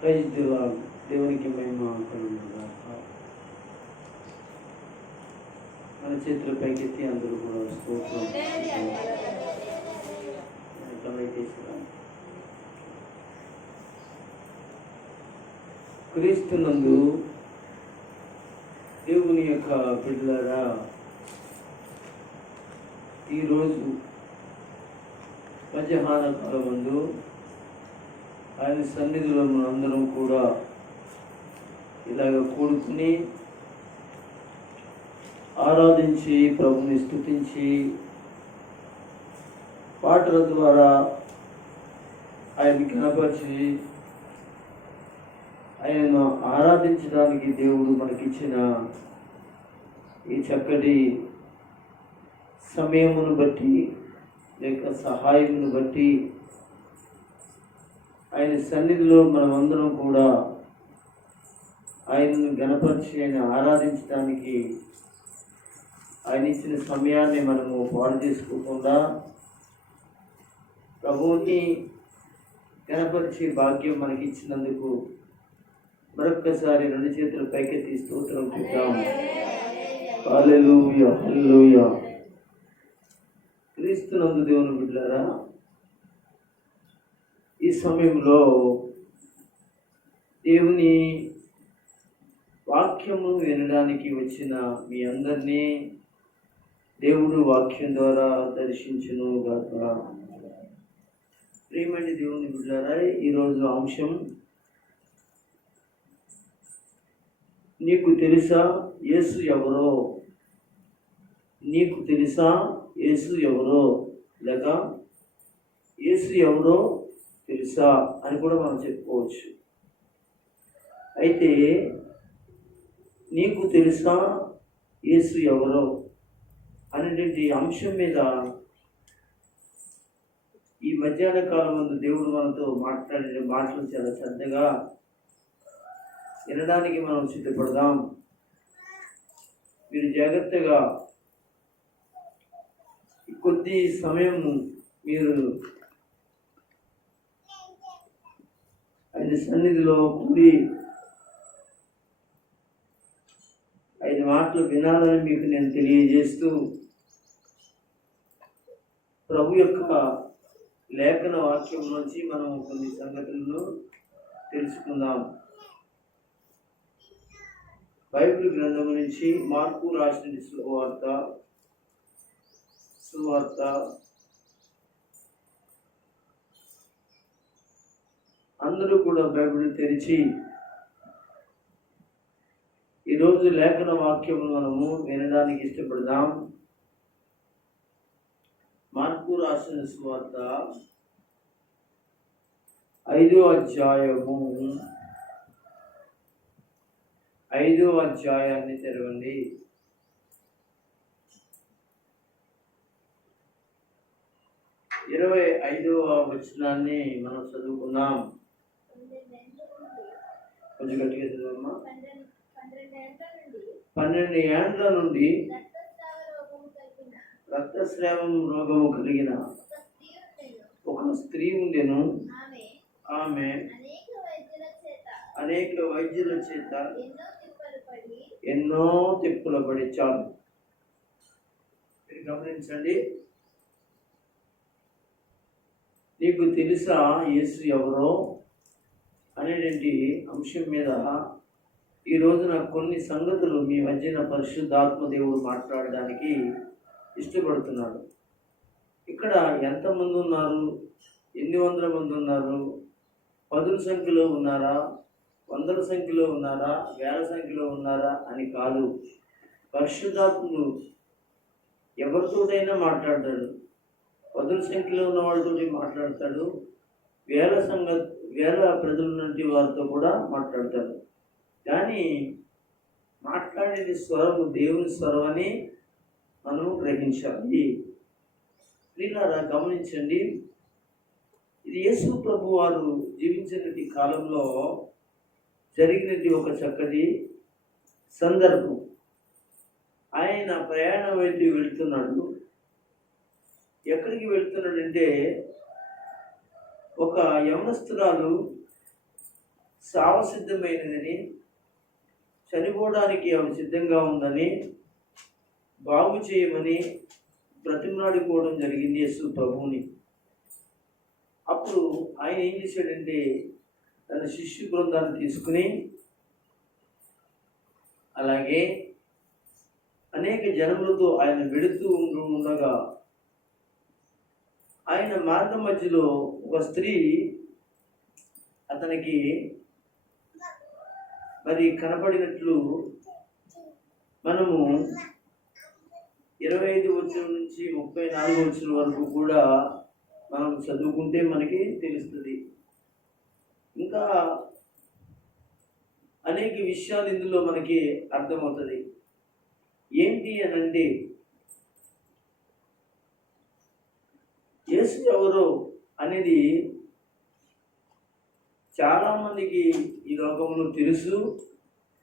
Praise the lord. దేవునికి మహిమ కలుగునుగాక. మన చేతుల పైకెత్తి అందరూ కూడా స్తోత్రం క్రీస్తునందు దేవుని యొక్క బిడ్డలారా, ఈరోజు మధ్యాహ్న కాలమందు ఆయన సన్నిధిలో మనందరం కూడా ఇలాగ కూడుకుని ఆరాధించి ప్రభుని స్తుతించి పాటల ద్వారా ఆయన కనపరిచి ఆయనను ఆరాధించడానికి దేవుడు మనకిచ్చిన ఈ చక్కటి సమయమును బట్టి లేక సహాయమును బట్టి ఆయన సన్నిధిలో మనమందరం కూడా ఆయనను గణపరిచి ఆయన ఆరాధించడానికి ఆయన ఇచ్చిన సమయాన్ని మనము పాడు చేసుకోకుండా ప్రభువుని గణపరిచే భాగ్యం మనకి ఇచ్చినందుకు మరొక్కసారి రెండు చేతులు పైకెత్తి స్తోత్రం చెప్తాం. హల్లెలూయా, హల్లెలూయా. క్రీస్తునందు దేవుని బిడ్డలారా, ఈ సమయంలో దేవుని వాక్యము వినడానికి వచ్చిన మీ అందరినీ దేవుడు వాక్యం ద్వారా దర్శించును గాక. ప్రియమైన దేవుని బిడ్డలారా, ఈరోజు అంశం నీకు తెలుసా యేసు ఎవరో? నీకు తెలుసా యేసు ఎవరో, లేక యేసు ఎవరో తెలుసా అని కూడా మనం చెప్పుకోవచ్చు. అయితే నీకు తెలుసా యేసు ఎవరో అనేటువంటి అంశం మీద ఈ మధ్యాహ్న కాలం ముందు దేవుడు మనతో మాట్లాడిన మాటలు చాలా శ్రద్ధగా వినడానికి మనం సిద్ధపడదాం. మీరు జాగ్రత్తగా కొద్ది సమయం మీరు ఆయన సన్నిధిలో కూడి ఆయన మాటలు వినాలని మీకు నేను తెలియజేస్తూ ప్రభు యొక్క లేఖన వాక్యం నుంచి మనం కొన్ని సంగతులను తెలుసుకుందాం. బైబిల్ గ్రంథం నుంచి మార్కు రాసిన సువార్త అందరూ కూడా బైబిల్ తెరిచి ఈరోజు లేఖన వాక్యం మనము వినడానికి ఇష్టపడదాం. మార్కు రాసిన సువార్త 5వ అధ్యాయాన్ని తెరవండి. 25వ వచనాన్ని మనం చదువుకున్నాం. కొంచెం గట్టిగా చదువమ్మా. 12 ఏండ్ల నుండి రక్తస్రావం రోగము కలిగిన ఒక స్త్రీ ఉండెను. ఆమె అనేక వైద్యుల చేత ఎన్నో తిప్పుల పడి చాలు. మీరు గమనించండి, నీకు తెలుసా యేసు ఎవరో అనేటువంటి అంశం మీద ఈ రోజున కొన్ని సంగతులు మీ మధ్యన పరిశుద్ధాత్మ దేవుడు మాట్లాడడానికి ఇష్టపడుతున్నాడు. ఇక్కడ ఎంతమంది ఉన్నారు? ఎన్ని వందల మంది ఉన్నారు? 10ల సంఖ్యలో ఉన్నారా? 100ల సంఖ్యలో ఉన్నారా? 1000 సంఖ్యలో ఉన్నారా అని కాదు. పరిశుద్ధాత్ముడు ఎవరితోటైనా మాట్లాడతాడు. 10ల సంఖ్యలో ఉన్న వాళ్ళతో మాట్లాడతాడు. 1000 ప్రజల నుండి వారితో కూడా మాట్లాడతాడు. కానీ మాట్లాడేది స్వరము దేవుని స్వరం అని మనం గ్రహించాలి. ప్రియులారా, గమనించండి, ఇది యేసు ప్రభు వారు జీవించినటువంటి కాలంలో జరిగినది ఒక చక్కటి సందర్భం. ఆయన ప్రయాణం అయితే వెళ్తున్నాడు. ఎక్కడికి వెళ్తున్నాడంటే ఒక యవనస్తురాలు సావసిద్ధమైనదని, చనిపోవడానికి ఆమె సిద్ధంగా ఉందని, బాగు చేయమని బ్రతిమలాడుకోవడం జరిగింది యేసు ప్రభువుని. అప్పుడు ఆయన ఏం చేశాడంటే తన శిష్యు బృందాన్ని తీసుకుని, అలాగే అనేక జనములతో ఆయన వెళుతూ ఉండగా ఆయన మార్గం మధ్యలో ఒక స్త్రీ అతనికి మరి కనపడినట్లు మనము 25 వచనం నుంచి 34 వచనం వరకు కూడా మనం చదువుకుంటే మనకి తెలుస్తుంది. ఇంకా అనేక విషయాలు ఇందులో మనకి అర్థమవుతుంది. ఏంటి అని అంటే, యేసు ఎవరో అనేది చాలామందికి ఈ లోకంలో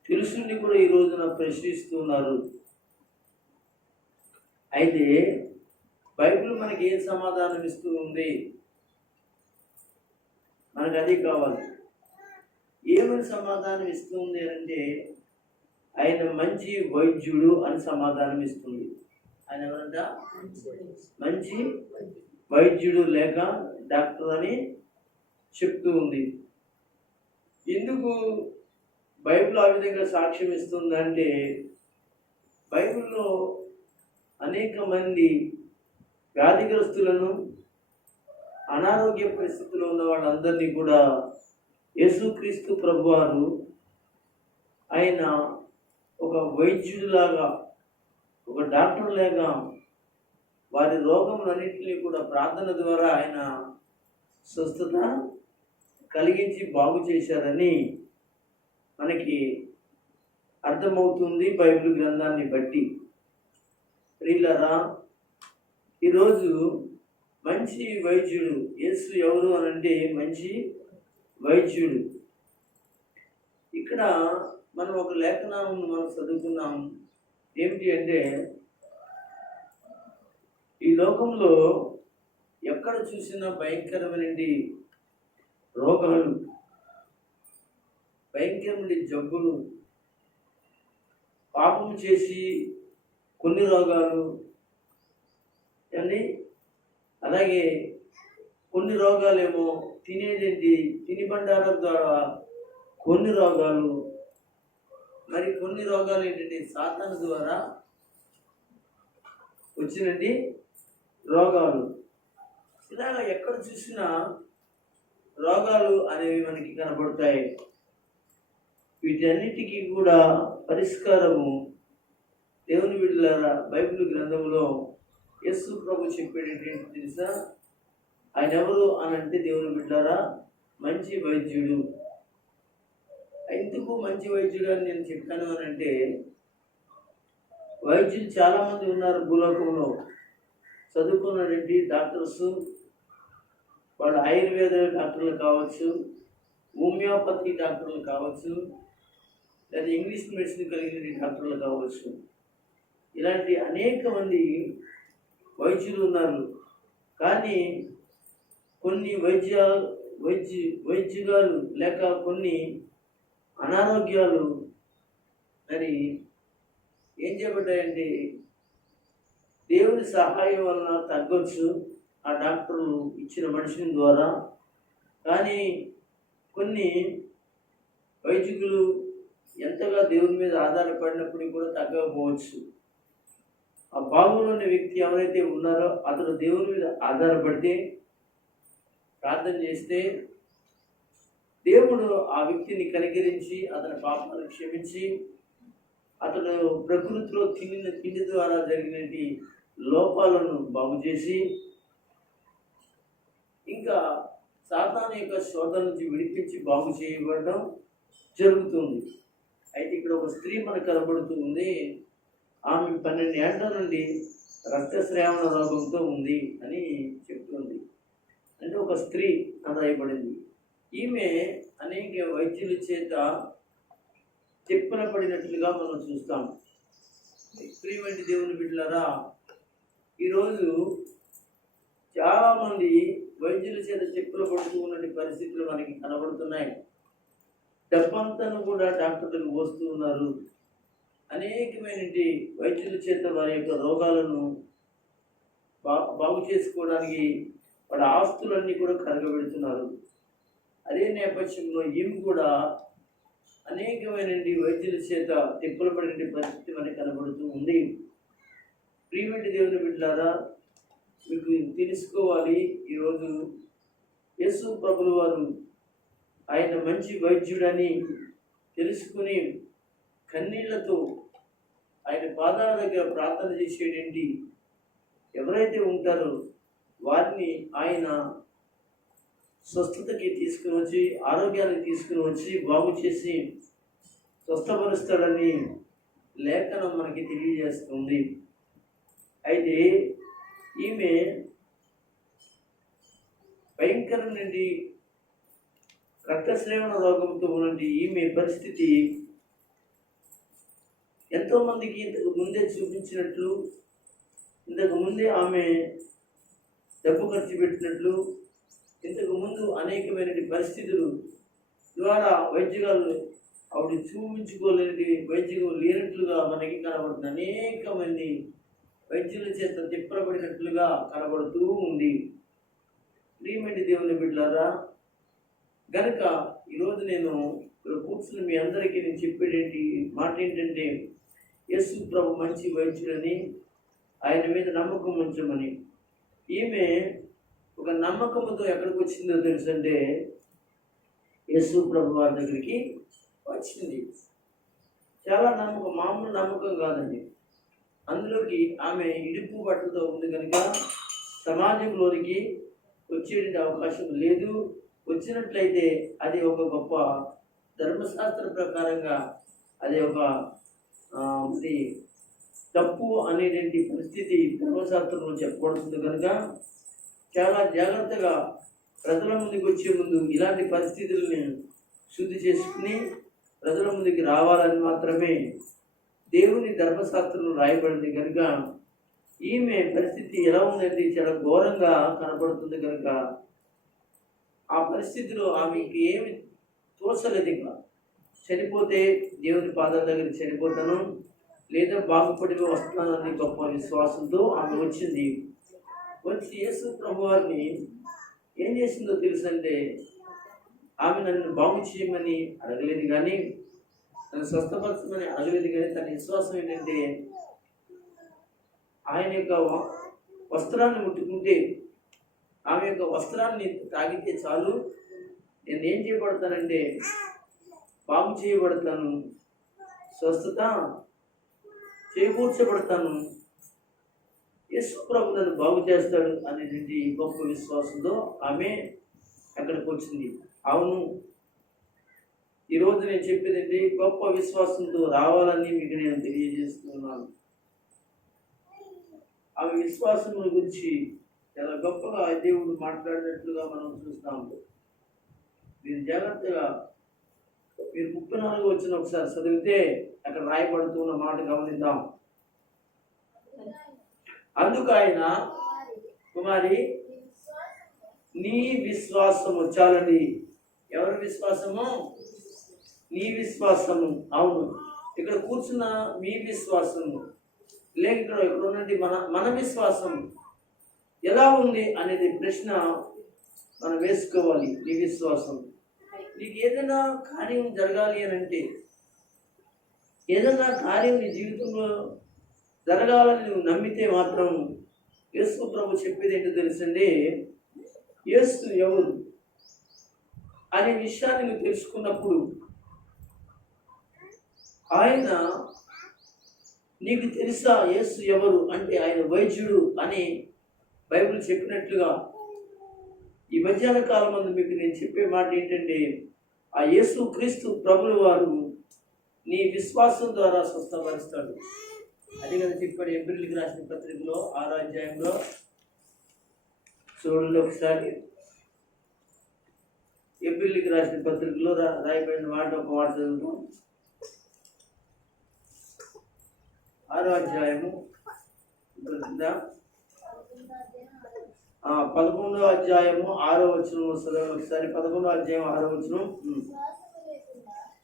తెలుసుండి కూడా ఈ రోజున ప్రశ్నిస్తున్నారు. అయితే బైబిల్ మనకి ఏం సమాధానం ఇస్తూ ఉంది? మనకు అది కావాలి. ఏమని సమాధానం ఇస్తుంది అంటే, ఆయన మంచి వైద్యుడు అని సమాధానం ఇస్తుంది. ఆయన ఎవరంట? మంచి వైద్యుడు లేక డాక్టర్ అని చెప్తూ ఉంది. ఎందుకు బైబిల్ ఆ విధంగా సాక్ష్యం ఇస్తుందంటే, బైబిల్లో అనేక మంది వ్యాధిగ్రస్తులను, అనారోగ్య పరిస్థితుల్లో ఉన్న వాళ్ళందరినీ కూడా యేసుక్రీస్తు ప్రభువారు ఆయన ఒక వైద్యుడిలాగా, ఒక డాక్టర్ లాగా వారి రోగములన్నింటినీ కూడా ప్రార్థన ద్వారా ఆయన స్వస్థత కలిగించి బాగు చేశారని మనకి అర్థమవుతుంది బైబిల్ గ్రంథాన్ని బట్టి. ప్రియులారా, ఈరోజు మంచి వైద్యుడు యేసు ఎవరు అని అంటే మంచి వైద్యుడు. ఇక్కడ మనం ఒక లేఖనం మనం చదువుకున్నాం. ఏమిటి అంటే, ఈ లోకంలో ఎక్కడ చూసినా భయంకరమైన రోగాలు, భయంకరమైన జబ్బులు, పాపం చేసి కొన్ని రోగాలు అండి, అలాగే కొన్ని రోగాలేమో తిని బండారం ద్వారా కొన్ని రోగాలు, మరి కొన్ని రోగాలు ఏంటంటే సాతాను ద్వారా వచ్చినట్టు రోగాలు. ఇలాగ ఎక్కడ చూసినా రోగాలు అనేవి మనకి కనబడతాయి. వీటన్నిటికీ కూడా పరిష్కారము దేవుని బిడ్డలారా బైబిల్ గ్రంథంలో యేసు ప్రభు చెప్పేది ఏంటి తెలుసా? ఆయన ఎవరు అని అంటే, దేవుని బిడ్డలారా మంచి వైద్యుడు. ఎందుకు మంచి వైద్యుడు అని నేను చెప్పాను అని అంటే, వైద్యులు చాలామంది ఉన్నారు భూలోకంలో. చదువుకున్నటువంటి డాక్టర్స్, వాళ్ళు ఆయుర్వేద డాక్టర్లు కావచ్చు, హోమియోపతి డాక్టర్లు కావచ్చు, లేదా ఇంగ్లీష్ మెడిసిన్ కలిగిన డాక్టర్లు కావచ్చు. ఇలాంటి అనేక మంది వైద్యులు ఉన్నారు. కానీ కొన్ని వైద్యుగాలు లేక కొన్ని అనారోగ్యాలు మరి ఏం చేయబడ్డాయంటే, దేవుని సహాయం వలన తగ్గొచ్చు ఆ డాక్టర్లు ఇచ్చిన మనుషుల ద్వారా. కానీ కొన్ని వైద్యులు ఎంతగా దేవుని మీద ఆధారపడినప్పటికీ కూడా తగ్గకపోవచ్చు. ఆ బాగులోని వ్యక్తి ఎవరైతే ఉన్నారో అతడు దేవుని మీద ఆధారపడితే, ప్రార్థన చేస్తే, దేవుడు ఆ వ్యక్తిని కనికరించి అతని పాపాలను క్షమించి, అతడు ప్రకృతిలో తిండి ద్వారా జరిగినటువంటి లోపాలను బాగు చేసి, ఇంకా సాతాను యొక్క శోధన నుంచి విడిపించి బాగు చేయబడడం జరుగుతుంది. అయితే ఇక్కడ ఒక స్త్రీ మనకు కనబడుతుంది. ఆమె 12 ఏళ్ల నుండి రక్తస్రావణ రోగంతో ఉంది అని చెప్తుంది. అంటే ఒక స్త్రీ రాయబడింది. ఈమె అనేక వైద్యుల చేత తిప్పల పడినట్లుగా మనం చూస్తాం. ప్రియమైన దేవుని బిడ్డలారా, ఈరోజు చాలామంది వైద్యుల చేత తిప్పలు పడుతూ ఉన్న పరిస్థితులు మనకి కనబడుతున్నాయి. డబ్బంతను కూడా డాక్టర్లకు వస్తూ ఉన్నారు. అనేకమైన వైద్యుల చేత వారి యొక్క రోగాలను బాగు చేసుకోవడానికి వాళ్ళ ఆస్తులన్నీ కూడా కరగబెడుతున్నారు. అదే నేపథ్యంలో ఈమె కూడా అనేకమైన వైద్యుల చేత తిప్పలు పడే పరిస్థితి మనకి కనబడుతూ ఉంది. ప్రియమైన దేవుని బిడ్డలారా, మీకు తెలుసుకోవాలి, ఈరోజు యేసు ప్రభుల వారు ఆయన మంచి వైద్యుడని తెలుసుకుని కన్నీళ్లతో ఆయన పాదాల దగ్గర ప్రార్థన చేసేటువంటి ఎవరైతే ఉంటారో వారిని ఆయన స్వస్థతకి తీసుకుని వచ్చి, ఆరోగ్యానికి తీసుకుని వచ్చి బాగు చేసి స్వస్థపరుస్తాడని లేఖనం మనకి తెలియజేస్తుంది. అయితే ఈమె భయంకరమైన రక్తస్రావణ రోగంతో ఉన్నటువంటి ఈమె పరిస్థితి ఎంతోమందికి ఇంతకు ముందే చూపించినట్లు, ఇంతకు ముందే ఆమె డబ్బు ఖర్చు పెట్టినట్లు, ఇంతకు ముందు అనేకమైన పరిస్థితులు ద్వారా వైద్యులు ఆవిడ చూపించుకోలేని వైద్యం లేనట్లుగా మనకి కనబడుతుంది. అనేక మంది వైద్యుల చేత తిప్పబడినట్లుగా కనబడుతూ ఉంది. ప్రియమైన దేవుని బిడ్డలారా, గనుక ఈరోజు నేను కూర్చుని మీ అందరికీ నేను చెప్పేటి మాట ఏంటంటే, యేసు ప్రభు మంచి వైద్యుడని, ఆయన మీద నమ్మకం ఉంచమని. ఈమె ఒక నమ్మకంతో ఎక్కడికి వచ్చిందో తెలుసంటే యేసు ప్రభు వారి దగ్గరికి వచ్చింది. చాలా నమ్మకం, మామూలు నమ్మకం కాదండి. అందులోకి ఆమె ఇడుపు బట్టలతో ఉంది కనుక సమాజంలోనికి వచ్చేటువంటి అవకాశం లేదు. వచ్చినట్లయితే అది ఒక గొప్ప ధర్మశాస్త్ర ప్రకారంగా అది ఒక తప్పు అనేటువంటి పరిస్థితి ధర్మశాస్త్రంలో చెప్పబడుతుంది కనుక చాలా జాగ్రత్తగా ప్రజల ముందుకు వచ్చే ముందు ఇలాంటి పరిస్థితుల్ని శుద్ధి చేసుకుని ప్రజల ముందుకు రావాలని మాత్రమే దేవుని ధర్మశాస్త్రంలో రాయబడింది కనుక ఈమె పరిస్థితి ఎలా ఉందంటే చాలా ఘోరంగా కనపడుతుంది కనుక ఆ పరిస్థితిలో ఆమెకి ఏమి తోచలేదు. ఇంకా చనిపోతే దేవుని పాదాల దగ్గర చనిపోతాను, లేదా బాగుపడి వస్తానని గొప్ప విశ్వాసంతో ఆమె వచ్చింది. వచ్చి యేసు ప్రభు వారిని ఏం చేసిందో తెలుసంటే, ఆమె నన్ను బాగు చేయమని అడగలేదు కానీ, నన్ను స్వస్థపరచమని అడగలేదు కానీ, తన విశ్వాసం ఏంటంటే ఆయన యొక్క వస్త్రాన్ని ముట్టుకుంటే, ఆమె యొక్క వస్త్రాన్ని తాగితే చాలు, నేను ఏం చేయబడతానంటే బాగు చేయబడతాను, స్వస్థత చేకూర్చబడతాను, యేసు ప్రభు నన్ను బాగు చేస్తాడు అనేటువంటి గొప్ప విశ్వాసంతో ఆమె అక్కడికి వచ్చింది. అవును, ఈరోజు నేను చెప్పేది గొప్ప విశ్వాసంతో రావాలని మీకు నేను తెలియజేస్తున్నాను. ఆమె విశ్వాసం గురించి చాలా గొప్పగా దేవుడు మాట్లాడినట్లుగా మనం చూస్తాము. మీరు జాగ్రత్తగా మీరు 34 వచ్చిన ఒకసారి చదివితే అక్కడ రాయబడుతున్న మాట గమనిద్దాం. అందుకు ఆయన, కుమారి నీ విశ్వాసము చాలండి. ఎవరి విశ్వాసము? నీ విశ్వాసము. అవును, ఇక్కడ కూర్చున్న మీ విశ్వాసము లేక ఇక్కడ ఉన్నది మన విశ్వాసం ఎలా ఉంది అనేది ప్రశ్న మనం వేసుకోవాలి. నీ విశ్వాసం, నీకు ఏదైనా కార్యం జరగాలి అని అంటే, ఏదైనా కార్యం నీ జీవితంలో జరగాలని నువ్వు నమ్మితే మాత్రం యేసు ప్రభు చెప్పేది ఏంటో తెలుసండి, యేసు ఎవరు అనే విషయాన్ని నువ్వు తెలుసుకున్నప్పుడు ఆయన నీకు తెలుసా యేసు ఎవరు అంటే ఆయన వైద్యుడు అని బైబిల్ చెప్పినట్లుగా ఈ మధ్యాహ్న కాలం ముందు మీకు నేను చెప్పే మాట ఏంటంటే, ఆ యేసు క్రీస్తు ప్రభుల వారు నీ విశ్వాసం ద్వారా స్వస్థపరుస్తాడు. అదే కదా చెప్పాడు ఎబ్రిల్కి రాసిన పత్రికలో 6వ అధ్యాయంలో. చూడండి ఒకసారి, ఎబ్రిల్కి రాసిన పత్రికలో రాయబడిన మాట ఒక మాట చదువుతాం. 6వ అధ్యాయము 11వ అధ్యాయము 6వ వచనం వస్తుంది. ఒకసారి 11వ అధ్యాయం 6వ వచనం.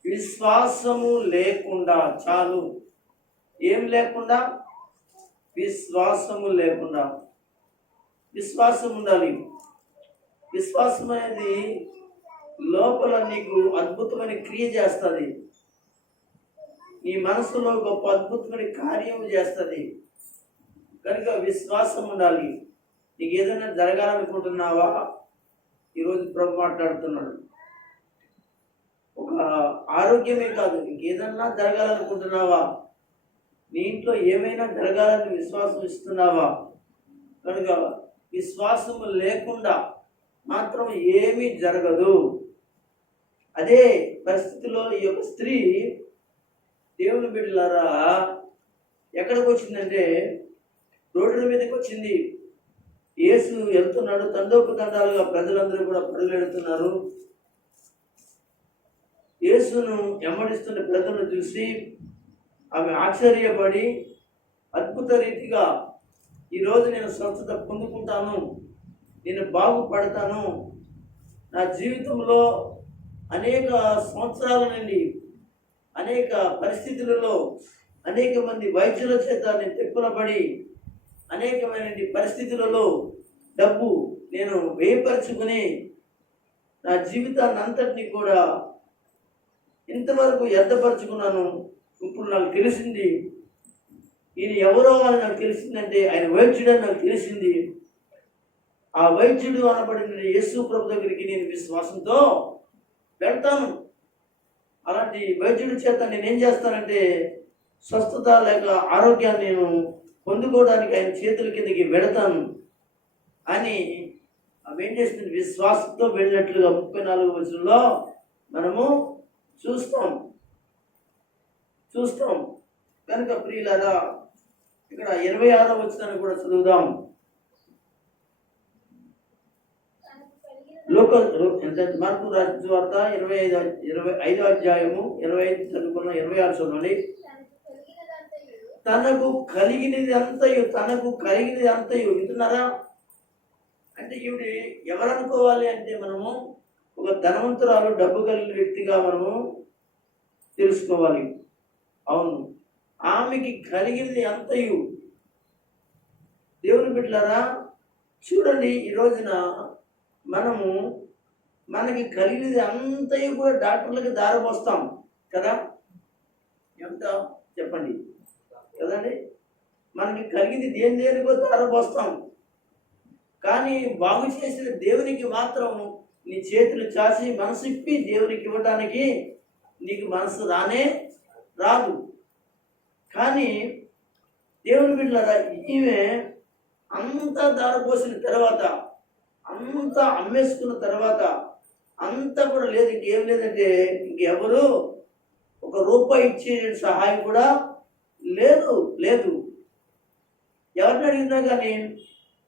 విశ్వాసము లేకుండా, చాలు. ఏం లేకుండా? విశ్వాసము లేకుండా. విశ్వాసం ఉండాలి. విశ్వాసం అనేది లోపల నీకు అద్భుతమైన క్రియ చేస్తుంది. నీ మనసులో గొప్ప అద్భుతమైన కార్యం చేస్తుంది. కనుక విశ్వాసం ఉండాలి. నీకు ఏదైనా జరగాలనుకుంటున్నావా? ఈరోజు ప్రభు మాట్లాడుతున్నాడు. ఒక ఆరోగ్యమే కాదు, ఇంకేదన్నా జరగాలనుకుంటున్నావా? నీ ఇంట్లో ఏమైనా జరగాలని విశ్వాసం ఇస్తున్నావా? కనుక విశ్వాసము లేకుండా మాత్రం ఏమీ జరగదు. అదే పరిస్థితిలో ఈ యొక్క స్త్రీ, దేవుని బిడ్డలారా, ఎక్కడికి వచ్చిందంటే రోడ్డు మీదకి వచ్చింది. యేసు వెళ్తున్నాడు, తండోపతండాలుగా ప్రజలందరూ కూడా పరుగులెడుతున్నారు. యేసును వెంబడిస్తున్న ప్రజలను చూసి ఆమె ఆశ్చర్యపడి, అద్భుత రీతిగా ఈరోజు నేను స్వస్థత పొందుకుంటాను, నేను బాగుపడతాను, నా జీవితంలో అనేక సంవత్సరాల నుండి అనేక పరిస్థితులలో అనేక మంది వైద్యుల చేత నేను తిప్పలబడి అనేకమైన పరిస్థితులలో డబ్బు నేను వ్యయపరుచుకుని నా జీవితాన్ని అంతటినీ కూడా ఇంతవరకు ఎద్దపరుచుకున్నాను. ఇప్పుడు నాకు తెలిసింది, ఈయన ఎవరో అని నాకు తెలిసిందంటే ఆయన వైద్యుడని నాకు తెలిసింది. ఆ వైద్యుడు అనబడిన యేసు ప్రభు దగ్గరికి నేను విశ్వాసంతో వెళ్తాను. అలాంటి వైద్యుడి చేత నేనేం చేస్తానంటే స్వస్థత లేక ఆరోగ్యాన్ని నేను పొందుకోవడానికి ఆయన చేతుల కిందకి వెళతాను అని ఆమె ఏం చేస్తుంది? విశ్వాసంతో వెళ్ళినట్లుగా 34వ వచనంలో మనము చూస్తాం. కనుక ప్రియులారా, ఇక్కడ 26వ వచనాన్ని కూడా చదువుదాం. మార్కు రాసిన వార్త 25వ అధ్యాయము 25 చదువుకున్న 26 చదవండి. తనకు కలిగినది అంతయు వింటున్నారా? అంటే ఈవిడ ఎవరనుకోవాలి అంటే మనము ఒక ధనవంతురాలు, డబ్బు కలిగిన వ్యక్తిగా మనము తెలుసుకోవాలి. అవును, ఆమెకి కలిగినది అంతయు. దేవుని బిడ్డలారా, చూడండి, ఈ రోజున మనకి కలిగినది అంతయు కూడా డాక్టర్లకి దారపోస్తాం కదా. ఎంత చెప్పండి కదండి? మనకి కలిగింది దేనికో దారపోస్తాం. కానీ బాగు చేసిన దేవునికి మాత్రం నీ చేతులు చాచి మనసు ఇప్పి దేవునికి ఇవ్వడానికి నీకు మనసు రాదు. కానీ దేవుని బిడ్డలారా, ఈమె అంతా దారపోసిన తర్వాత, అంతా అమ్మేసుకున్న తర్వాత, అంతా కూడా లేదు, ఇంకేం లేదంటే ఇంకెవరు ఒక రూపాయి ఇచ్చే సహాయం కూడా లేదు. ఎవరిని అడిగినా కానీ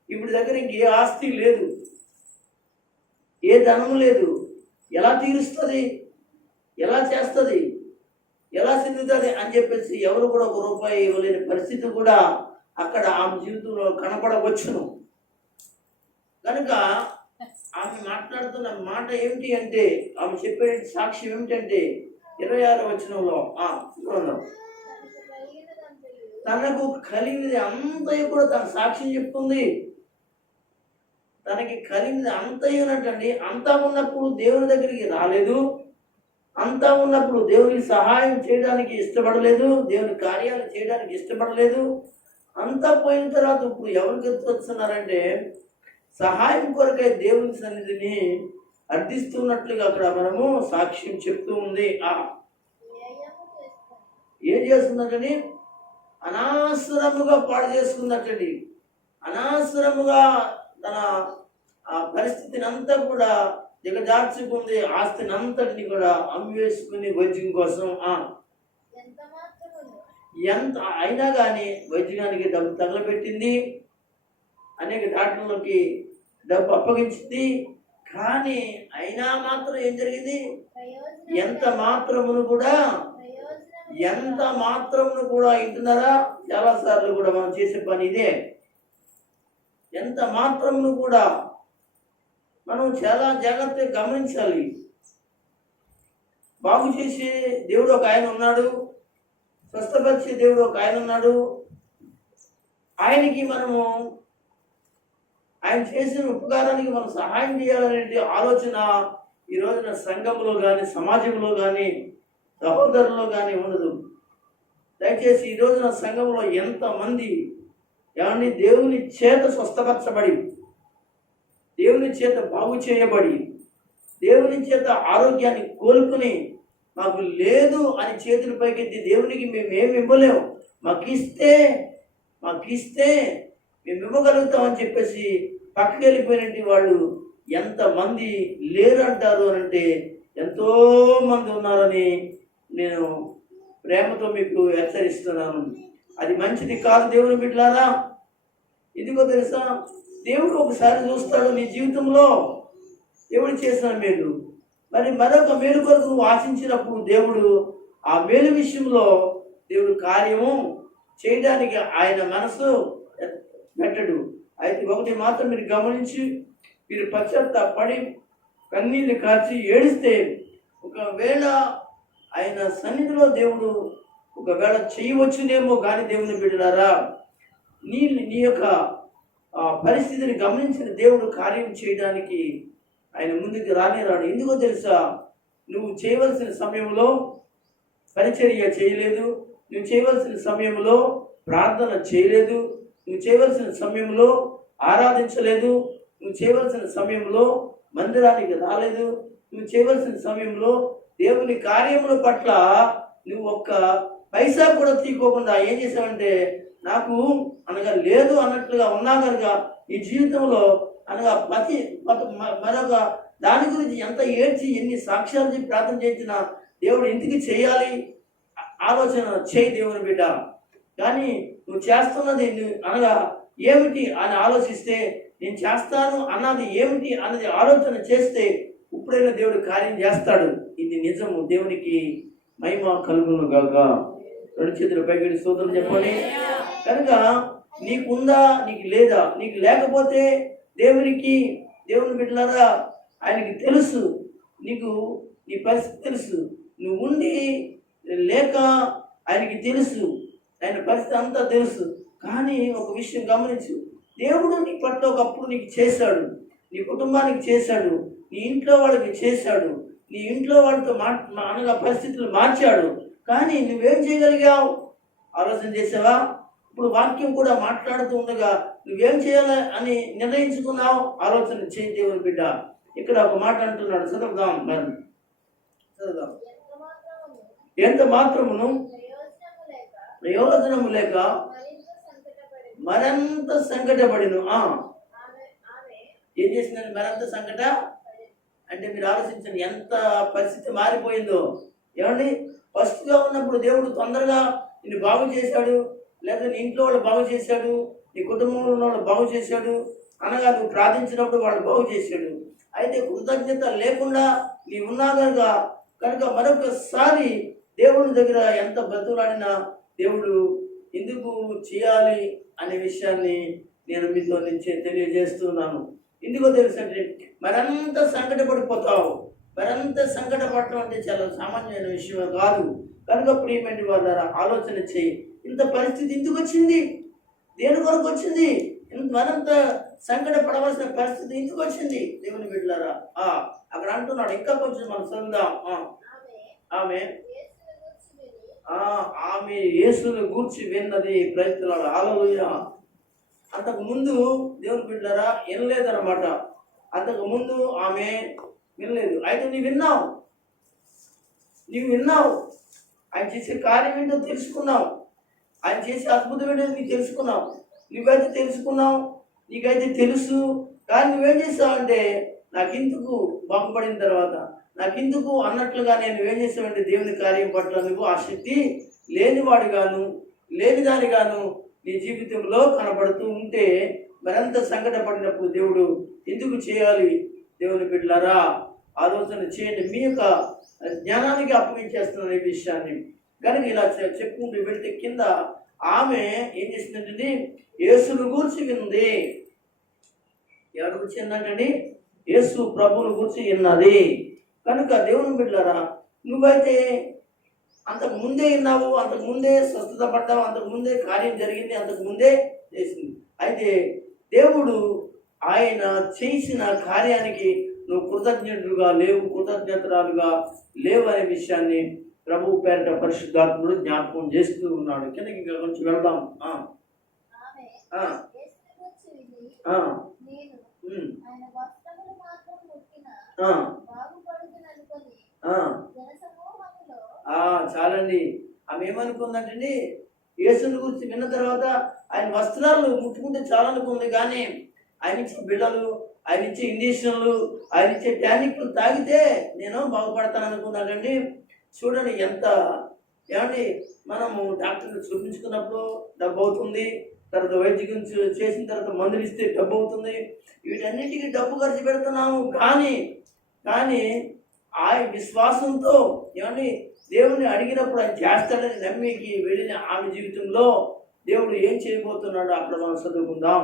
ఇప్పుడు దగ్గర ఇంకే ఆస్తి లేదు, ఏ ధనము లేదు. ఎలా తీరుస్తుంది, ఎలా చేస్తుంది, ఎలా చెందుతుంది అని చెప్పేసి ఎవరు కూడా ఒక రూపాయి ఇవ్వలేని పరిస్థితి కూడా అక్కడ ఆమె జీవితంలో కనపడవచ్చును. కనుక ఆమె మాట్లాడుతున్న మాట ఏమిటి అంటే, ఆమె చెప్పే సాక్ష్యం ఏమిటంటే 26వ వచనంలో తనకు కలిగినది అంతయు కూడా తన సాక్ష్యం చెప్తుంది. తనకి కలిగినది అంతయునటండి. అంతా ఉన్నప్పుడు దేవుని దగ్గరికి రాలేదు, అంతా ఉన్నప్పుడు దేవునికి సహాయం చేయడానికి ఇష్టపడలేదు, దేవుని కార్యాలు చేయడానికి ఇష్టపడలేదు. అంతా పోయిన తర్వాత ఇప్పుడు ఎవరికి వస్తున్నారంటే సహాయం కొరకై దేవుని సన్నిధిని అర్థిస్తున్నట్లుగా అక్కడ మనము సాక్ష్యం చెప్తూ ఉంది. ఏం చేస్తుందంటండి? అనవసరముగా పాడు చేసుకుందటండి. అనవసరముగా తన పరిస్థితిని అంతా కూడా దిగజార్చుకుంది. ఆస్తిని అంతటిని కూడా అమ్మివేసుకుని వైద్యం కోసం ఎంత అయినా కానీ వైద్యానికి డబ్బు తగలబెట్టింది, అనేక డాక్టర్లకి డబ్బు అప్పగించింది. కానీ అయినా మాత్రం ఏం జరిగింది? ఎంత మాత్రమును కూడా వింటున్నారా? చాలాసార్లు కూడా మనం చేసే పని ఇదే. ఎంత మాత్రమును కూడా మనం చాలా జాగ్రత్తగా గమనించాలి. బాగు చేసే దేవుడు ఒక ఆయన ఉన్నాడు, స్వస్థపరిచే దేవుడు ఒక ఆయన ఉన్నాడు. ఆయనకి మనము ఆయన చేసిన ఉపకారానికి మనం సహాయం చేయాలనే ఆలోచన ఈ రోజున సంఘంలో కానీ సమాజంలో కానీ సహోదరుల్లో కానీ ఉండదు. దయచేసి ఈ రోజున సంఘంలో ఎంతమంది ఏమండి దేవుని చేత స్వస్థపరచబడి, దేవుని చేత బాగు చేయబడి, దేవుని చేత ఆరోగ్యాన్ని కోలుకుని మాకు లేదు అని చేతుల పైకెత్తి దేవునికి మేమేమి ఇవ్వలేము, మాకిస్తే మేము ఇవ్వగలుగుతామని చెప్పేసి పక్కకి వెళ్ళిపోయినట్టు వాళ్ళు ఎంతమంది లేరు అంటారు అంటే ఎంతోమంది ఉన్నారని నేను ప్రేమతో మీకు హెచ్చరిస్తున్నాను. అది మంచిది కాదు దేవుని బిడ్డలారా. ఎందుకో తెలుసా, దేవుడు ఒకసారి చూస్తాడు నీ జీవితంలో దేవుడు చేసిన మేలు, మరి మరొక మేలు కొరకు నువ్వు ఆశించినప్పుడు దేవుడు ఆ మేలు విషయంలో దేవుడు కార్యము చేయడానికి ఆయన మనసు పెట్టడు. అయితే ఒకటి మాత్రం మీరు గమనించి మీరు పశ్చాత్తాపడి కన్నీళ్ళు కార్చి ఏడిస్తే ఒకవేళ ఆయన సన్నిధిలో దేవుడు ఒకవేళ చేయవచ్చునేమో కానీ దేవుని బిడ్డలారా, నీ యొక్క పరిస్థితిని గమనించిన దేవుడు కార్యం చేయడానికి ఆయన ముందుకు రాడు. ఎందుకో తెలుసా, నువ్వు చేయవలసిన సమయంలో పరిచర్య చేయలేదు, నువ్వు చేయవలసిన సమయంలో ప్రార్థన చేయలేదు, నువ్వు చేయవలసిన సమయంలో ఆరాధించలేదు, నువ్వు చేయవలసిన సమయంలో మందిరానికి రాలేదు, నువ్వు చేయవలసిన సమయంలో దేవుని కార్యముల పట్ల నువ్వు ఒక్క పైసా కూడా తీసుకోకుండా ఏం చేసావంటే నాకు అనగా లేదు అన్నట్లుగా ఉన్నా కనుక ఈ జీవితంలో అనగా మరొక దాని గురించి ఎంత ఏడ్చి ఎన్ని సాక్ష్యాలు చెప్పి ప్రార్థన చేయించినా దేవుడు ఎందుకు చేయాలి ఆలోచన చేయి దేవుని బిడ్డ. కానీ నువ్వు చేస్తున్నది అనగా ఏమిటి అని ఆలోచిస్తే, నేను చేస్తాను అన్నది ఏమిటి అన్నది ఆలోచన చేస్తే ఇప్పుడైనా దేవుడు కార్యం చేస్తాడు. ఇది నిజము. దేవునికి మహిమ కలుగును గాక. రెండు చేతులు పైకి స్తోత్రం చెప్పండి. కనుక నీకుందా, నీకు లేదా, నీకు లేకపోతే దేవుని బిడ్డలారా ఆయనకి తెలుసు, నీకు నీ పరిస్థితి తెలుసు. నువ్వు ఉండి లేక ఆయనకి తెలుసు, ఆయన పరిస్థితి అంతా తెలుసు. కానీ ఒక విషయం గమనించు, దేవుడు నీ పట్ల ఒకప్పుడు నీకు చేశాడు, నీ కుటుంబానికి చేశాడు, నీ ఇంట్లో వాళ్ళకి చేశాడు, నీ ఇంట్లో వాళ్ళతో అనగా పరిస్థితులు మార్చాడు. కానీ నువ్వేం చేయగలిగావు ఆలోచన చేసావా? ఇప్పుడు వాక్యం కూడా మాట్లాడుతూ ఉండగా నువ్వేం చేయాలి అని నిర్ణయించుకున్నావు ఆలోచన చేయి దేవుని బిడ్డ. ఇక్కడ ఒక మాట అంటున్నాడు, చదువుదాం. ఎంత మాత్రమును ప్రయోజనము లేక మరింత సంకటపడిను. ఏం చేసిందని మరింత సంకట అంటే మీరు ఆలోచించండి ఎంత పరిస్థితి మారిపోయిందో. ఏమండి, ఫస్ట్గా ఉన్నప్పుడు దేవుడు తొందరగా నిన్ను బాగు చేశాడు, లేదా నీ ఇంట్లో వాళ్ళు బాగు చేశాడు, నీ కుటుంబంలో ఉన్న వాళ్ళు బాగు చేశాడు అనగా నువ్వు ప్రార్థించినప్పుడు వాళ్ళు బాగు చేశాడు. అయితే కృతజ్ఞత లేకుండా నీ ఉన్నా కనుక మరొకసారి దేవుని దగ్గర ఎంత బ్రతులాడినా దేవుడు ఎందుకు చేయాలి అనే విషయాన్ని నేను మీతో నుంచి తెలియజేస్తున్నాను. ఎందుకో తెలుసంటే మరంత సంకటపడిపోతావు. మరంత సంకటపడటం అంటే చాలా సామాన్యమైన విషయం కాదు. కనుక ప్రియమైన వారి ద్వారా ఆలోచన చేయి, ఇంత పరిస్థితి ఎందుకు వచ్చింది, దేని కొరకు వచ్చింది, మరంత సంకటపడవలసిన పరిస్థితి ఎందుకు వచ్చింది దేవుని బిడ్డలారా. అక్కడ అంటున్నాడు, ఇంకా కొంచెం మనం చదువుదాం. ఆమె యేసును గూర్చి విన్నది ప్రయత్నాలు. హల్లెలూయా. అంతకు ముందు దేవుని బిడ్డలారా వినలేదన్నమాట. అంతకు ముందు ఆమె వినలేదు. అయితే నువ్వు విన్నావు, ఆయన చేసే కార్యం ఏంటో తెలుసుకున్నావు, ఆయన చేసే అద్భుతం ఏంటో నీకు తెలుసుకున్నావు. నువ్వైతే తెలుసుకున్నావు, నీకైతే తెలుసు. కానీ నువ్వేం చేస్తావంటే నాకెందుకు బాగుపడిన తర్వాత నాకెందుకు అన్నట్లుగా నువ్వేం చేస్తావంటే దేవుని కార్యం పట్ల నువ్వు ఆసక్తి లేనిదానిగాను నీ జీవితంలో కనబడుతూ ఉంటే మరింత సంకటపడినప్పుడు దేవుడు ఎందుకు చేయాలి దేవుని బిడ్డలారా ఆలోచన చేయండి. మీ యొక్క జ్ఞానానికి అప్పగించేస్తున్నాను ఈ విషయాన్ని. కనుక ఇలా చెప్పుకుంటూ వెళ్తే కింద ఆమె ఏం చేసిందంటే యేసును గూర్చి వింది. ఎవరి గురించి విందంటండి? యేసు ప్రభువుని గురించి విన్నది. కనుక దేవుని బిడ్డలారా నువ్వైతే అంతకు ముందే విన్నావు, అంతకు ముందే స్వస్థత పడ్డావు, అంతకు ముందే కార్యం జరిగింది, అంతకు ముందే చేసింది. అయితే దేవుడు ఆయన చేసిన కార్యానికి నువ్వు కృతజ్ఞతలుగా లేవు, కృతజ్ఞతరాలుగా లేవు అనే విషయాన్ని ప్రభు పేరిట పరిశుద్ధాత్ముడు జ్ఞాపకం చేస్తూ ఉన్నాడు. కిందకి ఇంకా కొంచెం వెళ్దాం. చాలండి. ఆమె ఏమనుకుందంటండి, యేసుని గురించి విన్న తర్వాత ఆయన వస్త్రాలు ముట్టుకుంటే చాలనుకుంది, కానీ ఆయన ఇచ్చే బిళ్ళలు, ఆయన ఇచ్చే ఇంజక్షన్లు, ఆయన ఇచ్చే టానిక్లు తాగితే నేను బాగుపడతాను అనుకున్నాడండి. చూడండి ఎంత, ఏమండి మనము డాక్టర్ని చూపించుకున్నప్పుడు డబ్బు అవుతుంది, తర్వాత వైద్యం చేసిన తర్వాత మందులు ఇస్తే డబ్బు అవుతుంది, వీటన్నిటికీ డబ్బు ఖర్చు పెడుతున్నాము. కానీ ఆ విశ్వాసంతో ఏమండి దేవుని అడిగినప్పుడు ఆయన చేస్తాడని నమ్మికి వెళ్ళిన ఆమె జీవితంలో దేవుడు ఏం చేయబోతున్నాడో అక్కడ మనం చదువుకుందాం.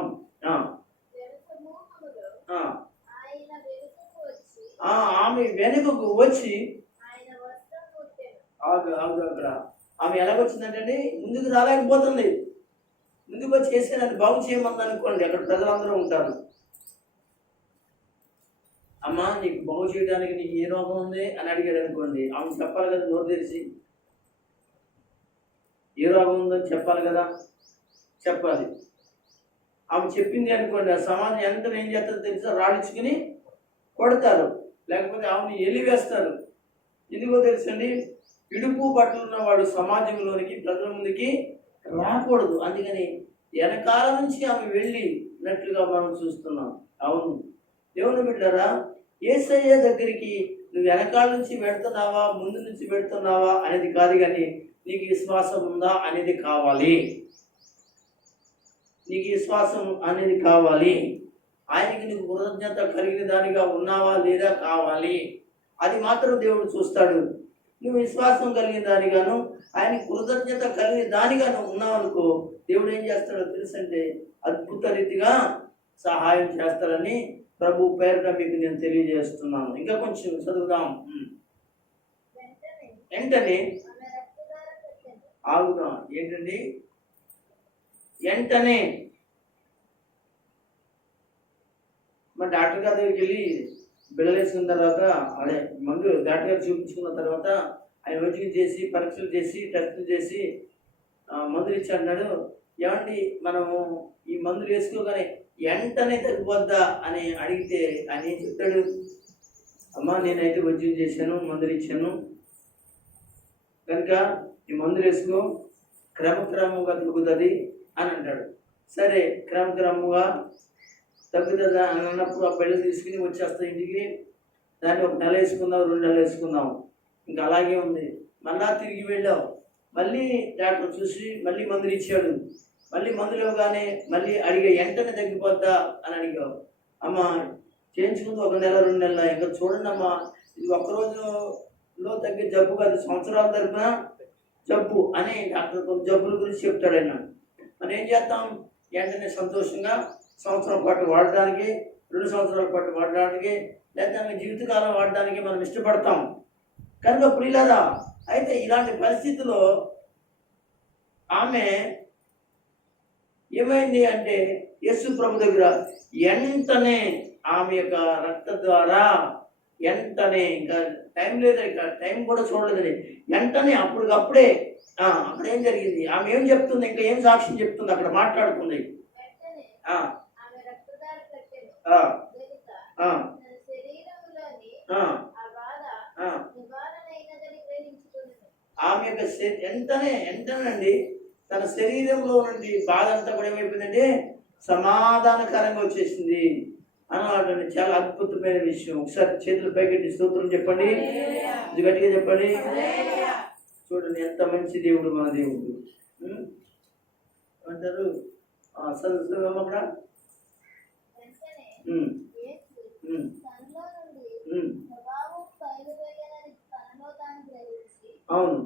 ఆమె వెనుకకు వచ్చి అక్కడ ఆమె ఎలాగొచ్చిందంటే ముందుకు రాలేకపోతుంది. ముందుకు వచ్చి చేసే నన్ను బాగు చేయమని అనుకోండి, అక్కడ ప్రజలందరూ ఉంటారు. అమ్మా నీకు బాగు చేయడానికి నీకు ఏ రోగం ఉంది అని అడిగాడు అనుకోండి, ఆమె చెప్పాలి కదా, నోరు తెరిచి ఏ రోగం ఉందని చెప్పాలి కదా, చెప్పాలి. ఆమె చెప్పింది అనుకోండి, ఆ సమాజం ఎంత ఏం చేస్తారో తెలుసా, రాడించుకుని కొడతారు, లేకపోతే ఆమెను ఎలివేస్తారు. ఎందుకో తెలుసండి, ఇడుపు బట్టలు ఉన్నవాడు సమాజంలోనికి ప్రజల ముందుకి రాకూడదు. అందుకని వెనకాల నుంచి ఆమె వెళ్ళినట్లుగా మనం చూస్తున్నాం. అవును దేవుని బిడ్డలారా, యేసయ్య దగ్గరికి నువ్వు వెనకాల నుంచి పెడుతున్నావా, ముందు నుంచి పెడుతున్నావా అనేది కాదు, కానీ నీకు విశ్వాసం ఉందా అనేది కావాలి. నీకు విశ్వాసం అనేది కావాలి. ఆయనకి నువ్వు కృతజ్ఞత కలిగిన దానిగా ఉన్నావా లేదా కావాలి. అది మాత్రం దేవుడు చూస్తాడు. నువ్వు విశ్వాసం కలిగిన దానిగాను, ఆయన కృతజ్ఞత కలిగిన దానిగాను ఉన్నావనుకో, దేవుడు ఏం చేస్తాడో తెలుసంటే అద్భుత రీతిగా సహాయం చేస్తాడని ప్రభు పేరుట మీకు నేను తెలియజేస్తున్నాను. ఇంకా కొంచెం చదువుదాం. వెంటనే ఆగుదాం. ఏంటండి వెంటనే? మరి డాక్టర్ గారి దగ్గరికి వెళ్ళి బిళ్ళలు వేసుకున్న తర్వాత, అదే మందు డాక్టర్ గారు చూపించుకున్న తర్వాత ఆయన వైద్యం చేసి పరీక్షలు చేసి టెస్టులు చేసి మందులు ఇచ్చి అన్నాడు, ఏమండి మనము ఈ మందులు వేసుకోగానే వెంటనే తగ్గిపోద్దా అని అడిగితే ఆయన ఏం చెప్తాడు, అమ్మా నేనైతే వైద్యం చేశాను, మందులు ఇచ్చాను, కనుక ఈ మందులు వేసుకో, క్రమక్రమంగా తగ్గుతుంది అని అంటాడు. సరే క్రమక్రమంగా తగ్గుతుందా అని అన్నప్పుడు ఆ బిళ్ళలు తీసుకుని వచ్చేస్తా ఇంటికి, దాన్ని 1 నెల వేసుకుందాం, 2 నెలలు వేసుకుందాం, ఇంకా అలాగే ఉంది. మళ్ళా తిరిగి వెళ్ళావు, మళ్ళీ డాక్టర్ చూసి మళ్ళీ మందులు ఇచ్చాడు, మళ్ళీ మందులు ఇవ్వగానే మళ్ళీ అడిగా వెంటనే తగ్గిపోద్దా అని అడిగావు. అమ్మ చేయించుకుంది 1 నెల 2 నెలల, ఇంకా చూడండి అమ్మా, ఇది ఒక్కరోజులో తగ్గే జబ్బు కాదు, సంవత్సరాల తరపున జబ్బు అని డాక్టర్ కొన్ని జబ్బుల గురించి చెప్తాడు ఆయన. మనం ఏం చేస్తాం, వెంటనే సంతోషంగా సంవత్సరం పాటు వాడడానికి, 2 సంవత్సరాల పాటు వాడడానికి, లేదా జీవితకాలం వాడడానికి మనం ఇష్టపడతాం. కనుక ప్రియులారా, అయితే ఇలాంటి పరిస్థితిలో ఆమె ఏమైంది అంటే యేసు ప్రభు దగ్గర వెంటనే ఆమె యొక్క రక్త ద్వారా వెంటనే, ఇంకా టైం లేదు, ఇంకా టైం కూడా చూడలేదని వెంటనే అప్పుడే అక్కడేం జరిగింది, ఆమె ఏం చెప్తుంది, ఇంకా ఏం సాక్ష్యం చెప్తుంది, అక్కడ మాట్లాడుతుంది. ఆమె యొక్క వెంటనే తన శరీరంలో నుండి బాధ అంతా కూడా ఏమైపోయిందంటే సమాధానకరంగా వచ్చేసింది అన్నమాట. చాలా అద్భుతమైన విషయం. ఒకసారి చేతులు పైకెట్టి స్తోత్రం చెప్పండి, గట్టిగా చెప్పండి. చూడండి ఎంత మంచి దేవుడు మన దేవుడు అంటారు. చదువుతున్నాం అక్కడ. అవును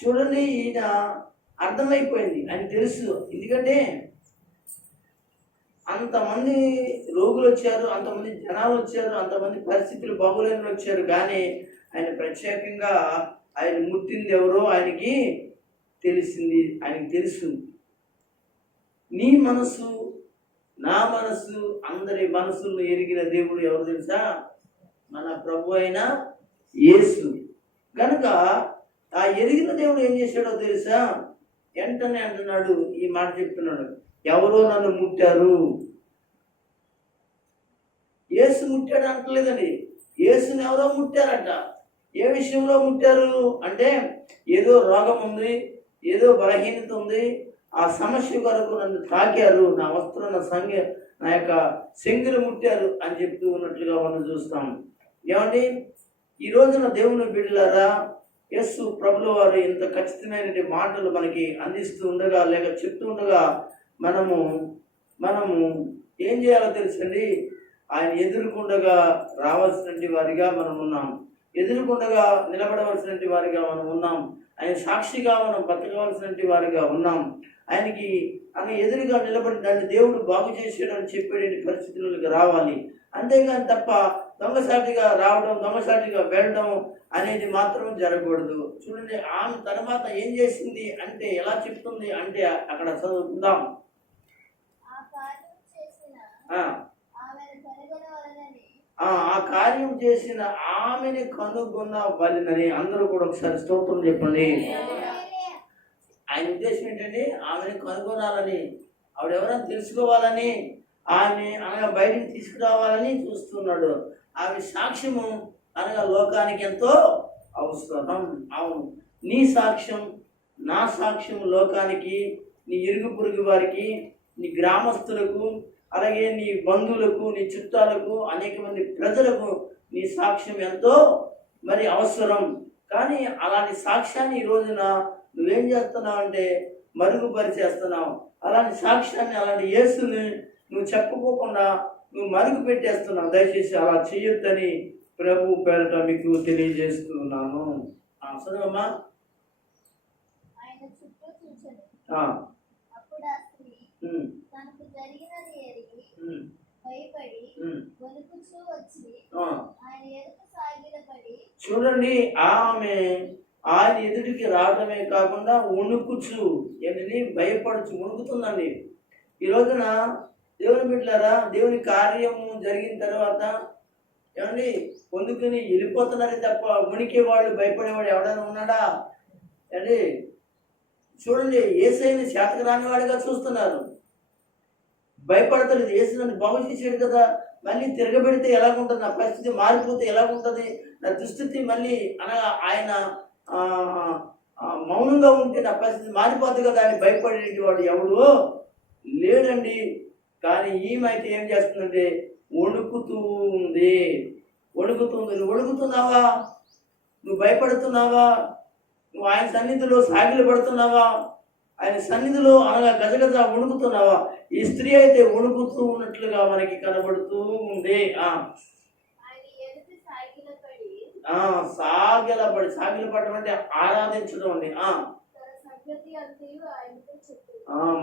చూడండి, ఈయన అర్థమైపోయింది, ఆయన తెలుసు. ఎందుకంటే అంతమంది రోగులు వచ్చారు, అంతమంది జనాలు వచ్చారు, అంతమంది పరిస్థితులు బాగోలేని వచ్చారు, కానీ ఆయన ప్రత్యేకంగా ఆయన ముట్టింది ఎవరో ఆయనకి తెలిసింది. ఆయనకి తెలుసు. నీ మనసు, నా మనసు, అందరి మనసులను ఎరిగిన దేవుడు ఎవరు తెలుసా? మన ప్రభు అయిన యేసు. కనుక ఆ ఎరిగిన దేవుడు ఏం చేశాడో తెలుసా? వెంటనే అంటున్నాడు, ఈ మాట చెప్తున్నాడు, ఎవరో నన్ను ముట్టారు. యేసు ముట్టాడు అంటలేదండి, యేసుని ఎవరో ముట్టారట. ఏ విషయంలో ముట్టారు అంటే, ఏదో రోగం ఉంది, ఏదో బలహీనత ఉంది, ఆ సమస్య కొరకు నన్ను తాకారు, నా వస్త్రం, నా యొక్క సెంగులు ముట్టారు అని చెప్తూ ఉన్నట్లుగా మనం చూస్తాం. ఏమండి, ఈ రోజున దేవుని బిడ్డలారా, యేసు ప్రభుల వారు ఇంత ఖచ్చితమైన మాటలు మనకి అందిస్తూ ఉండగా, లేక చెప్తూ ఉండగా, మనము ఏం చేయాలో తెలుసండి? ఆయన ఎదురుకుండగా రావాల్సినటువంటి వారిగా మనం ఉన్నాం, ఎదురుకుండగా నిలబడవలసినటువంటి వారిగా మనం ఉన్నాం, ఆయన సాక్షిగా మనం బతకవలసినటువంటి వారిగా ఉన్నాం. ఆయనకి ఎదురుగా నిలబడి దాన్ని దేవుడు బాగు చేసేయడని చెప్పే పరిస్థితులకు రావాలి. అంతేగాని తప్ప దొంగసాటిగా రావడం, దొంగసాటిగా వెళ్ళడం అనేది మాత్రం జరగకూడదు. చూడండి, ఆమె తర్వాత ఏం చేసింది అంటే, ఎలా చెప్తుంది అంటే, అక్కడ చదువుకుందాం. ఆ కార్యం చేసిన ఆమెని కనుగొన్న వలనని. అందరూ కూడా ఒకసారి స్తోత్రం చెప్పండి. ఆయన ఉద్దేశం ఏంటంటే, ఆమెను కనుగొనాలని, ఆవిడెవరని తెలుసుకోవాలని, ఆమె అనగా బయటికి తీసుకురావాలని చూస్తున్నాడు. ఆమె సాక్ష్యము అనగా లోకానికి ఎంతో అవసరం. అవును, నీ సాక్ష్యం, నా సాక్ష్యం లోకానికి, నీ ఇరుగు పొరుగు వారికి, నీ గ్రామస్తులకు, అలాగే నీ బంధువులకు, నీ చుట్టాలకు, అనేక మంది ప్రజలకు నీ సాక్ష్యం ఎంతో మరి అవసరం. కానీ అలాంటి సాక్ష్యాన్ని ఈ రోజున నువ్వేం చేస్తున్నావు అంటే మరుగుపరిచేస్తున్నావు. అలాంటి సాక్ష్యాన్ని, అలాంటి యేసుని నువ్వు చెప్పుకోకుండా నువ్వు మరుగు పెట్టేస్తున్నావు. దయచేసి అలా చేయొద్దని ప్రభు పేరట మీకు తెలియజేస్తున్నాను. చదవమ్మా. చూడండి, ఆమె ఆయన ఎదుటికి రావడమే కాకుండా వణుకుచు, ఏంటని భయపడుచు, వణుకుతుందండి. ఈ రోజున దేవుని బిడ్డలారా, దేవుని కార్యము జరిగిన తర్వాత ఏమండి పొందుకుని వెళ్ళిపోతున్నారే తప్ప వణికే వాళ్ళు, భయపడేవాడు ఎవడైనా ఉన్నాడా అండి? చూడండి, యేసయ్యని చేతకు రానివాడిగా చూస్తున్నారు, భయపడతలేదు. యేసు నన్ను బాగు చేసాడు కదా, మళ్ళీ తిరగబెడితే ఎలాగుంటుంది, నా పరిస్థితి మారిపోతే ఎలాగుంటుంది, నా దుస్థితి మళ్ళీ అనగా ఆయన మౌనంగా ఉంటే నా పరిస్థితి మారిపోతుంది కదా అని భయపడేవాడు ఎవడు లేడండి. కానీ ఈమె అయితే ఏం చేస్తుందంటే వణుకుతూ ఉంది. నువ్వు వణుకుతున్నావా? నువ్వు భయపడుతున్నావా? నువ్వు ఆయన సన్నిధిలో సాగిలు పడుతున్నావా? ఆయన సన్నిధిలో అనగా గజగజ వణుకుతున్నావా? ఈ స్త్రీ అయితే వణుకుతూ ఉన్నట్లుగా మనకి కనబడుతూ ఉంది. సాగిలపడడం అంటే ఆరాధించడం అండి.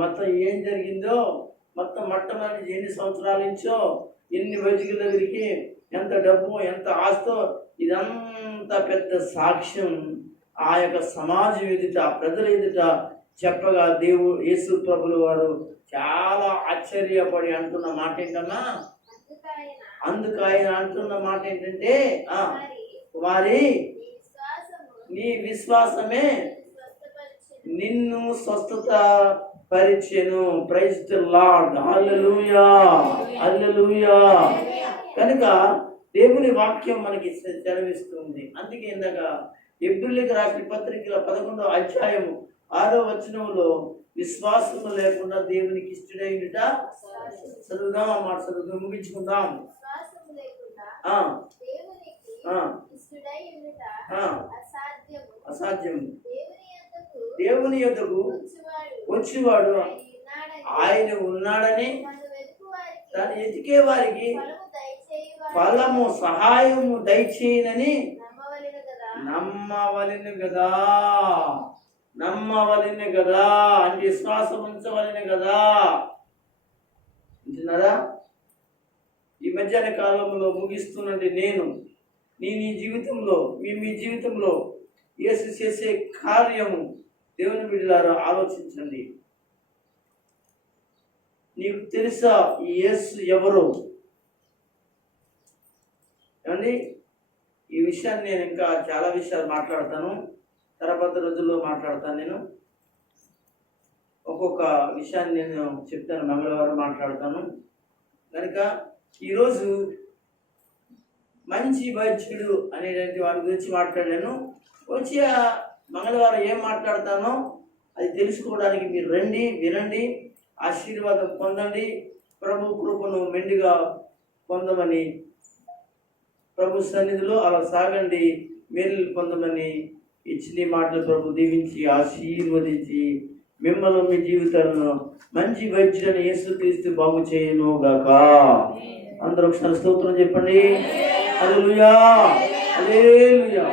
మొత్తం ఏం జరిగిందో, మొత్తం మొట్టమొదటి ఎన్ని సంవత్సరాల నుంచో, ఎన్ని వైద్యుల దగ్గరికి, ఎంత డబ్బు, ఎంత ఆస్తో, ఇదంతా పెద్ద సాక్ష్యం ఆ యొక్క సమాజం ఎదుట, ప్రజల ఎదుట చెప్పగా దేవుడు యేసు ప్రభులు వారు చాలా ఆశ్చర్యపడి అంటున్న మాట ఏంటన్నా, అందుకు ఆయన అంటున్న మాట ఏంటంటే, వారి నీ విశ్వాసమే నిన్ను స్వస్థత పరిచెను. Praise the lord. Hallelujah, hallelujah. కనుక దేవుని వాక్యం మనకి సెలవిస్తుంది. అందుకే ఇందాక ఎబ్రియులకు రాసిన పత్రికల 11వ అధ్యాయము 6వ వచనంలో, విశ్వాసము లేకుండా దేవునికి ఇష్టడైనట చదువుదాం. ఆ మాట చదువు ముగించుకుందాం. అసాధ్యము దేవుని యొద్దకు వచ్చేవాడు ఆయన ఉన్నాడని, దాన్ని ఎతికే వారికి ఫలము, సహాయము దయచేయనని నమ్మవలెను కదా. నమ్మవలనే కదా, అంటే విశ్వాసం ఉంచవలనే కదా. వింటున్నారా? ఈ మధ్యాహ్న కాలంలో ముగిస్తున్నది నేను నీ జీవితంలో మీ జీవితంలో యేసు చేసే కార్యము దేవుని బిడ్డలారా ఆలోచించండి. నీకు తెలుసా ఈ యేసు ఎవరు? ఏమండి, ఈ విషయాన్ని నేను ఇంకా చాలా విషయాలు మాట్లాడతాను, తర్వాత రోజుల్లో మాట్లాడతాను. నేను ఒక్కొక్క విషయాన్ని నేను చెప్తాను, మంగళవారం మాట్లాడతాను. కనుక ఈరోజు మంచి వైద్యుడు అనేటువంటి వారి గురించి మాట్లాడాను. వచ్చే మంగళవారం ఏం మాట్లాడతానో అది తెలుసుకోవడానికి మీరు రండి, వినండి, ఆశీర్వాదం పొందండి, ప్రభు కృపను మెండుగా పొందమని, ప్రభు సన్నిధిలో అలా సాగండి, మేలు పొందమని ఇచ్చిన మాటలు ప్రభు దీవించి ఆశీర్వదించి మిమ్మల్ని మీ జీవితాలను మంచి వైద్యులను యేసుక్రీస్తు బాగు చేయను గాక. అందరూ ఒకసారి స్తోత్రం చెప్పండి. హల్లెలూయా, హల్లెలూయా.